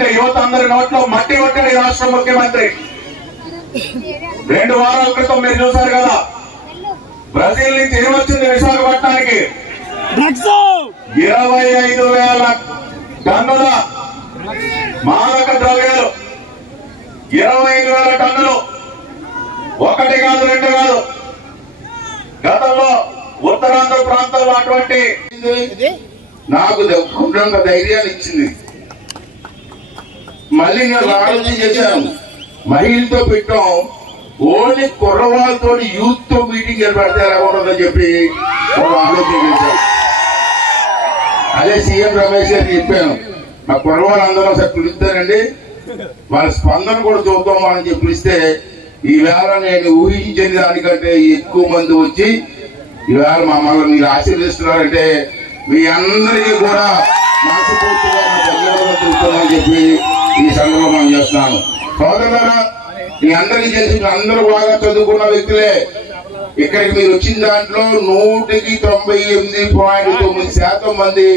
ఉన్నటువంటి యువత అందరి నోట్లో మట్టి కొట్టాడు రాష్ట్ర ముఖ్యమంత్రి. 2 వారాల క్రితం మీరు చూశారు కదా, బ్రెజిల్ నుంచి ఏమొచ్చింది విశాఖపట్నానికి 25,000 టన్నుల మాదక ద్రవ్యాలు, 25,000 టన్నులు. 1 కాదు 2 కాదు. గతంలో ఉత్తరాంధ్ర ప్రాంతాల్లో అటువంటి నాకు కొండంత ధైర్యాన్ని ఇచ్చింది. మళ్ళీ నేను ఆలోచన చేశాను, మహిళలతో పెట్టాం, ఓన్లీ కుర్రవాళ్ళతో యూత్ తో మీటింగ్ ఏర్పడితే ఎలా ఉంటుందని చెప్పి ఆలోచన చేశాను. అదే సీఎం రమేష్ గారికి చెప్పాను, మా కుర్రవాళ్ళందరూ ఒకసారి పిలుస్తానండి, వాళ్ళ స్పందన కూడా చూద్దాం అని చెప్పి పిలిస్తే ఈవేళ నేను ఊహించిన దానికంటే ఎక్కువ మంది వచ్చి ఈవేళ మమ్మల్ని మీరు ఆశీర్వదిస్తున్నారంటే మీ అందరికీ కూడా మనస్ఫూర్తిగా ధన్యవాదాలు తెలుపుతామని చెప్పి ఈ సందర్భంలో మనం చేస్తున్నాను. సోదరులారా, మీ అందరికీ తెలిసి అందరూ బాగా చదువుకున్న వ్యక్తులే. ఇక్కడికి మీరు వచ్చిన దాంట్లో 198.9% మంది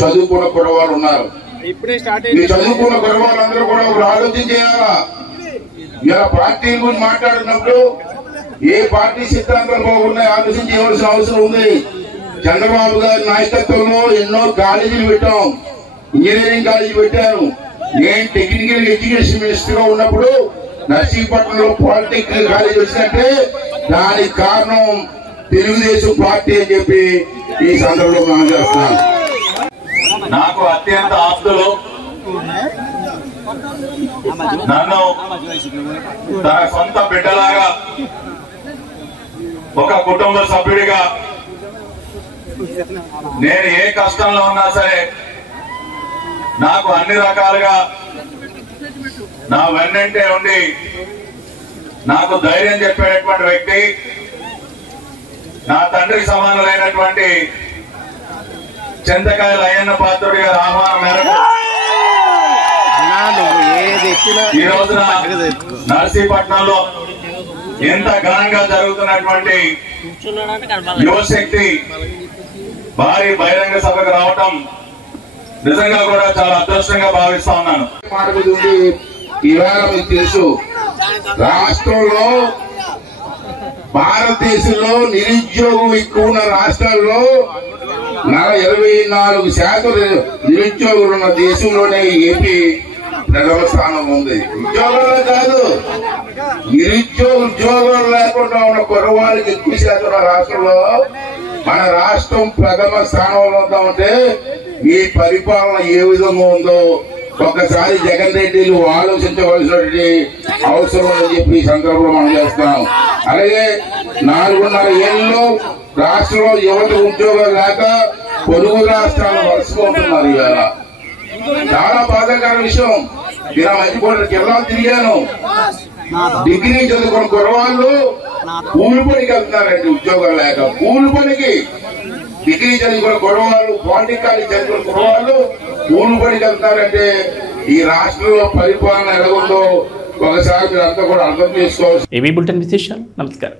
చదువుకున్న కుర్రవాళ్ళు ఉన్నారు. ఈ చదువుకున్న కుర్రవాళ్ళందరూ కూడా ఒక ఆలోచన చేయాలా. ఇలా పార్టీ గురించి మాట్లాడుతున్నప్పుడు ఏ పార్టీ సిద్ధాంతాలు బాగున్నాయి ఆలోచన చేయవలసిన అవసరం ఉంది. చంద్రబాబు గారి నాయకత్వంలో ఎన్నో కాలేజీలు పెట్టాం, ఇంజనీరింగ్ కాలేజీ పెట్టారు. నేను టెక్నికల్ ఎడ్యుకేషన్ మినిస్టర్ గా ఉన్నప్పుడు నర్సీపట్నంలో పాలిటెక్నికల్ కాలేజీ వచ్చిందంటే దానికి కారణం తెలుగుదేశం పార్టీ అని చెప్పి ఈ సందర్భంలో మనం చేస్తున్నాను. నాకు అత్యంత ఆప్తులు, నన్ను తన సొంత బిడ్డలాగా, ఒక కుటుంబ సభ్యుడిగా, నేను ఏ కష్టంలో ఉన్నా సరే నాకు అన్ని రకాలుగా నా వెన్నంటే ఉండి నాకు ధైర్యం చెప్పేటటువంటి వ్యక్తి, నా తండ్రికి సమానులైనటువంటి చింతకాయల అయ్యన్న పాత్రుడి గారి ఆహ్వానం మేరకు ఈ రోజున నర్సీపట్నంలో ఎంత ఘనంగా జరుగుతున్నటువంటి యువశక్తి భారీ బహిరంగ సభకు రావటం నిజంగా కూడా చాలా అదృష్టంగా భావిస్తా ఉన్నాను. ఈవేళ మీకు తెలుసు, రాష్ట్రంలో భారతదేశంలో నిరుద్యోగం ఎక్కువ ఉన్న రాష్ట్రాల్లో 24% నిరుద్యోగులు ఉన్న దేశంలోనే ఏపీ ప్రథమ స్థానం ఉంది. ఉద్యోగాలు కాదు, ఉద్యోగాలు లేకుండా ఉన్న కుర్రవాళ్ళకి ఎక్కువ శాతం రాష్ట్రంలో. మన రాష్ట్రం ప్రథమ స్థానంలో ఉందామంటే ఈ పరిపాలన ఏ విధంగా ఉందో ఒక్కసారి జగన్ రెడ్డిలు ఆలోచించవలసినటువంటి అవసరం అని చెప్పి ఈ సందర్భంలో మనం చేస్తున్నాం. అలాగే 4.5 ఏళ్ళలో రాష్ట్రంలో యువత ఉద్యోగాలు లేక పొరుగు రాష్ట్రాలు వలసపోతున్నారు. ఇవాళ చాలా బాధాకర విషయం. ఇలా మంచిపోయిన జిల్లాలు తిరిగాను, డిగ్రీ చదువుకున్న కుర్రవాళ్ళు కూలి పనికి వెళ్తున్నారండి, ఉద్యోగాలు లేక. కూలి పనికి డిగ్రీ చదువుకున్న కుర్రవాళ్ళు, పాలిటెక్నిక్ చదువుకున్న కుర్రవాళ్ళు కూలి పనికి వెళ్తున్నారంటే ఈ రాష్ట్రంలో పరిపాలన ఎలా ఉందో ఒకసారి మీరు అంతా కూడా అర్థం చేసుకోవాలి. ఏబీ బులెటిన్ విశేషాలు. నమస్కారం.